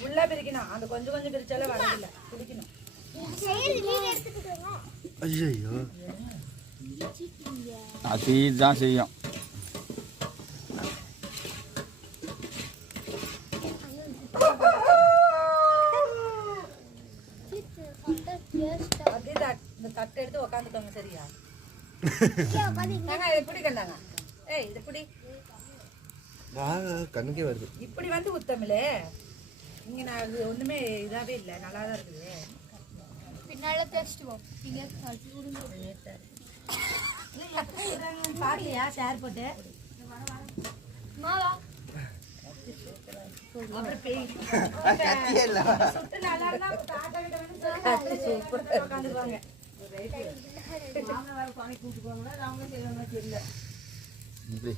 ஃபுல்லா பிரிக்கணும். அந்த கொஞ்சம் கொஞ்சம் பிரிச்சாலே வரதில்ல. பிரிக்கணும். ஐயோ அது தான் செய்யும். இந்த தட்டை எடுத்து உக்காந்துக்கோங்க. சரியா? எப்படி கண்டாங்க? ஏய் இது எப்படி கண்ணுக்கே வருது. இப்படி வந்து உத்தமிழே இங்க நான் ஒண்ணுமே இதாவே இல்லை. நல்லா தான் இருக்குது. பின்னால தேய்ச்சிட்டு பாக்கலையா ஷேர் போட்டு உட்காந்துக்குவாங்க. இப்படி